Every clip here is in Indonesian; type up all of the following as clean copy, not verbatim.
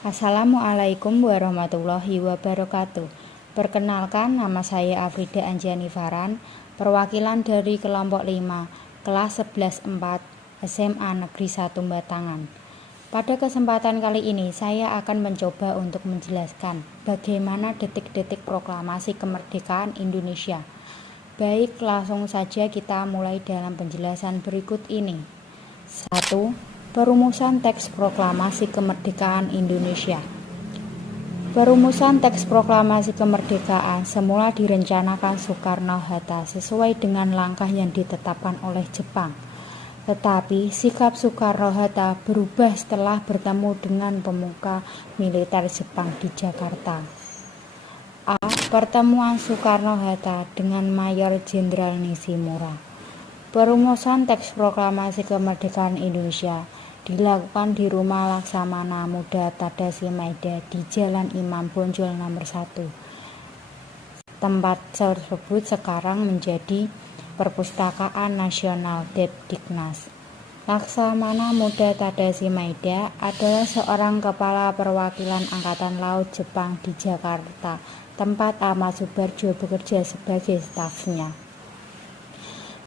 Assalamualaikum warahmatullahi wabarakatuh. Perkenalkan, nama saya Afrida Anjani Faran, perwakilan dari kelompok 5, kelas 11-4, SMA Negeri 1 Batangan. Pada kesempatan kali ini, saya akan mencoba untuk menjelaskan bagaimana detik-detik proklamasi kemerdekaan Indonesia. Baik, langsung saja kita mulai dalam penjelasan berikut ini. 1. Perumusan teks proklamasi kemerdekaan Indonesia. Perumusan teks proklamasi kemerdekaan semula direncanakan Soekarno-Hatta sesuai dengan langkah yang ditetapkan oleh Jepang. Tetapi sikap Soekarno-Hatta berubah setelah bertemu dengan pemuka militer Jepang di Jakarta. A. Pertemuan Soekarno-Hatta dengan Mayor Jenderal Nishimura. Perumusan teks proklamasi kemerdekaan Indonesia dilakukan di Rumah Laksamana Muda Tadashi Maeda di Jalan Imam Bonjol nomor 1. Tempat tersebut sekarang menjadi Perpustakaan Nasional Depdiknas. Laksamana Muda Tadashi Maeda adalah seorang kepala perwakilan Angkatan Laut Jepang di Jakarta, tempat Ahmad Subarjo bekerja sebagai stafnya.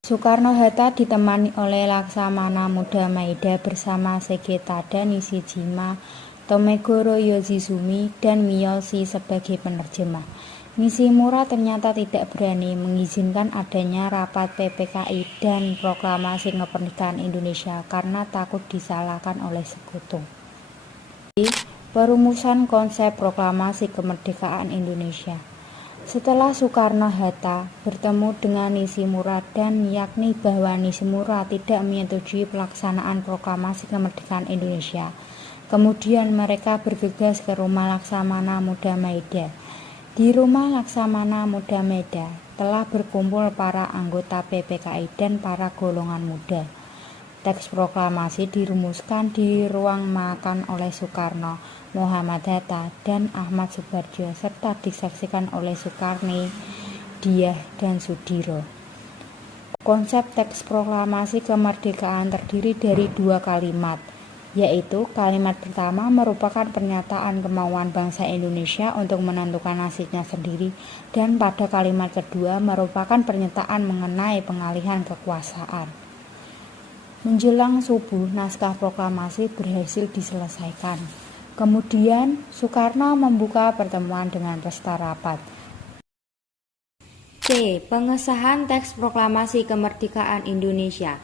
Soekarno-Hatta ditemani oleh Laksamana Muda Maeda bersama Segetada Nishijima, Tomegoro Yoshizumi, dan Miyoshi sebagai penerjemah. Nishimura ternyata tidak berani mengizinkan adanya rapat PPKI dan proklamasi kemerdekaan Indonesia karena takut disalahkan oleh sekutu. Perumusan konsep proklamasi kemerdekaan Indonesia. Setelah Soekarno-Hatta bertemu dengan Nishimura dan meyakini bahwa Nishimura tidak menyetujui pelaksanaan proklamasi kemerdekaan Indonesia, kemudian mereka bergegas ke Rumah Laksamana Muda Maeda. Di Rumah Laksamana Muda Maeda telah berkumpul para anggota PPKI dan para golongan muda. Teks proklamasi dirumuskan di ruang makan oleh Soekarno, Muhammad Hatta, dan Ahmad Subarjo, serta disaksikan oleh Soekarni, Diah, dan Sudiro. Konsep teks proklamasi kemerdekaan terdiri dari 2 kalimat, yaitu kalimat pertama merupakan pernyataan kemauan bangsa Indonesia untuk menentukan nasibnya sendiri, dan pada kalimat kedua merupakan pernyataan mengenai pengalihan kekuasaan. Menjelang subuh, naskah proklamasi berhasil diselesaikan. Kemudian, Soekarno membuka pertemuan dengan peserta rapat. C. Pengesahan teks proklamasi kemerdekaan Indonesia.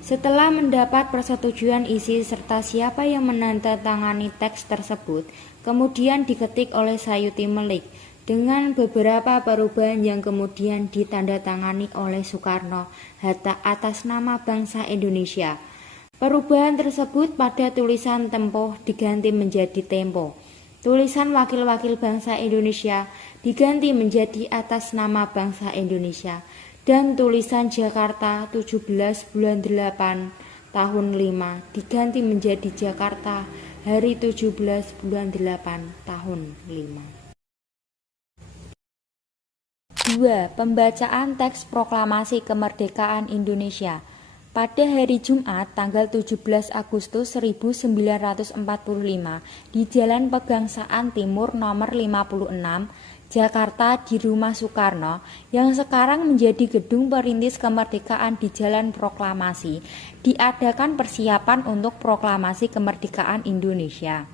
Setelah mendapat persetujuan isi serta siapa yang menandatangani teks tersebut, kemudian diketik oleh Sayuti Melik dengan beberapa perubahan yang kemudian ditandatangani oleh Soekarno-Hatta atas nama bangsa Indonesia. Perubahan tersebut pada tulisan Tempo diganti menjadi Tempo. Tulisan Wakil-Wakil Bangsa Indonesia diganti menjadi atas nama bangsa Indonesia. Dan tulisan Jakarta 17 bulan 8 tahun 5 diganti menjadi Jakarta hari 17 bulan 8 tahun 5. 2. Pembacaan teks proklamasi kemerdekaan Indonesia. Pada hari Jumat tanggal 17 Agustus 1945 di Jalan Pegangsaan Timur nomor 56, Jakarta di Rumah Soekarno yang sekarang menjadi Gedung Perintis Kemerdekaan di Jalan Proklamasi, diadakan persiapan untuk proklamasi kemerdekaan Indonesia.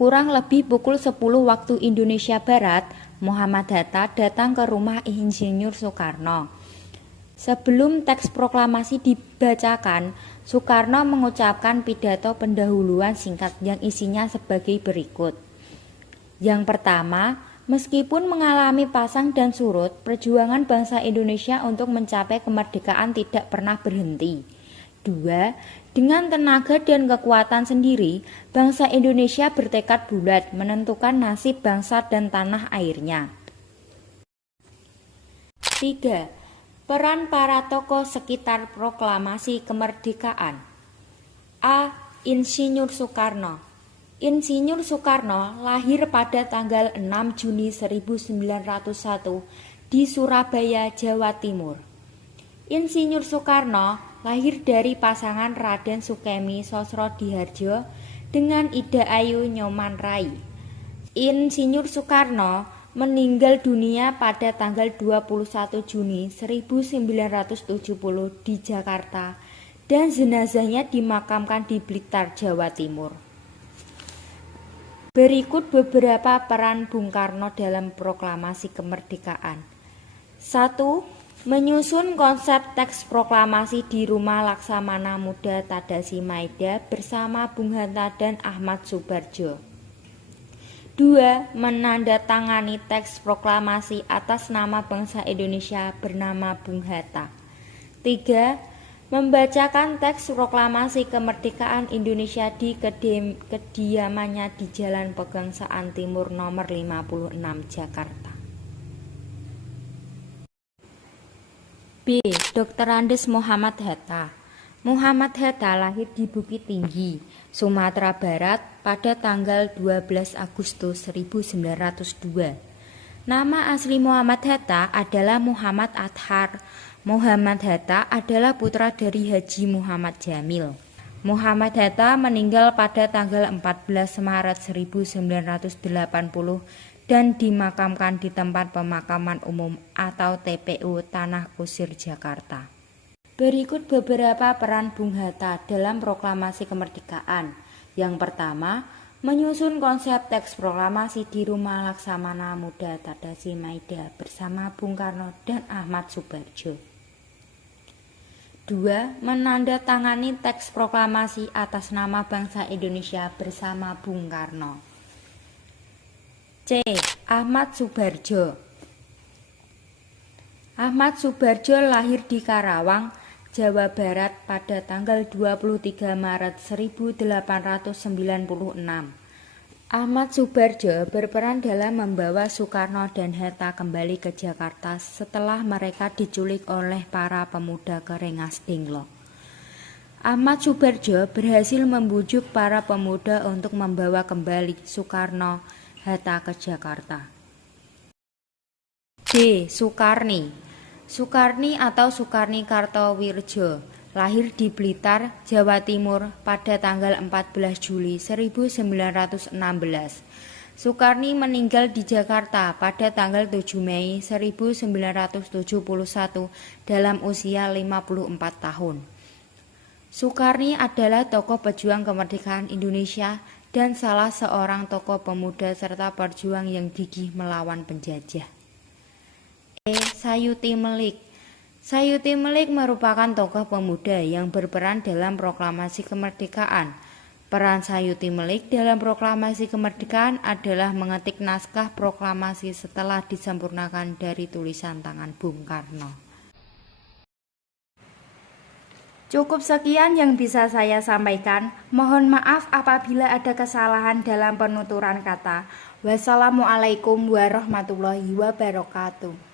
Kurang lebih pukul 10 waktu Indonesia Barat, Muhammad Hatta datang ke rumah Insinyur Soekarno. Sebelum teks proklamasi dibacakan, Soekarno mengucapkan pidato pendahuluan singkat yang isinya sebagai berikut. Yang pertama, meskipun mengalami pasang dan surut, perjuangan bangsa Indonesia untuk mencapai kemerdekaan tidak pernah berhenti. 2. Dengan tenaga dan kekuatan sendiri, bangsa Indonesia bertekad bulat menentukan nasib bangsa dan tanah airnya. 3. Peran para tokoh sekitar proklamasi kemerdekaan. A. Insinyur Soekarno. Insinyur Soekarno lahir pada tanggal 6 Juni 1901 di Surabaya, Jawa Timur. Insinyur Soekarno lahir dari pasangan Raden Sukemi Sosrodihardjo dengan Ida Ayu Nyoman Rai. Insinyur Soekarno meninggal dunia pada tanggal 21 Juni 1970 di Jakarta dan jenazahnya dimakamkan di Blitar, Jawa Timur. Berikut beberapa peran Bung Karno dalam proklamasi kemerdekaan. 1. Menyusun konsep teks proklamasi di Rumah Laksamana Muda Tadasi Maeda bersama Bung Hatta dan Ahmad Soebardjo. 2. Menandatangani teks proklamasi atas nama bangsa Indonesia bernama Bung Hatta. 3. Membacakan teks proklamasi kemerdekaan Indonesia di kediamannya di Jalan Pegangsaan Timur nomor 56 Jakarta. B. Dr. Andes Muhammad Hatta. Muhammad Hatta lahir di Bukit Tinggi, Sumatera Barat pada tanggal 12 Agustus 1902. Nama asli Muhammad Hatta adalah Muhammad Athar. Muhammad Hatta adalah putra dari Haji Muhammad Jamil. Muhammad Hatta meninggal pada tanggal 14 Maret 1980 dan dimakamkan di tempat pemakaman umum atau TPU Tanah Kusir, Jakarta. Berikut beberapa peran Bung Hatta dalam proklamasi kemerdekaan. Yang pertama, menyusun konsep teks proklamasi di Rumah Laksamana Muda Tadasi Maeda bersama Bung Karno dan Ahmad Soebardjo. 2. Menandatangani teks proklamasi atas nama bangsa Indonesia bersama Bung Karno. C. Ahmad Soebardjo. Ahmad Soebardjo lahir di Karawang, Jawa Barat pada tanggal 23 Maret 1896. Ahmad Soebardjo berperan dalam membawa Soekarno dan Hatta kembali ke Jakarta setelah mereka diculik oleh para pemuda ke Rengas Dengklok. Ahmad Soebardjo berhasil membujuk para pemuda untuk membawa kembali Soekarno Hatta ke Jakarta. D. Soekarni. Soekarni atau Soekarni Kartowirjo lahir di Blitar, Jawa Timur pada tanggal 14 Juli 1916. Soekarni meninggal di Jakarta pada tanggal 7 Mei 1971 dalam usia 54 tahun. Soekarni adalah tokoh pejuang kemerdekaan Indonesia dan salah seorang tokoh pemuda serta perjuang yang gigih melawan penjajah. E. Sayuti Melik. Sayuti Melik merupakan tokoh pemuda yang berperan dalam proklamasi kemerdekaan. Peran Sayuti Melik dalam proklamasi kemerdekaan adalah mengetik naskah proklamasi setelah disempurnakan dari tulisan tangan Bung Karno. Cukup sekian yang bisa saya sampaikan. Mohon maaf apabila ada kesalahan dalam penuturan kata. Wassalamualaikum warahmatullahi wabarakatuh.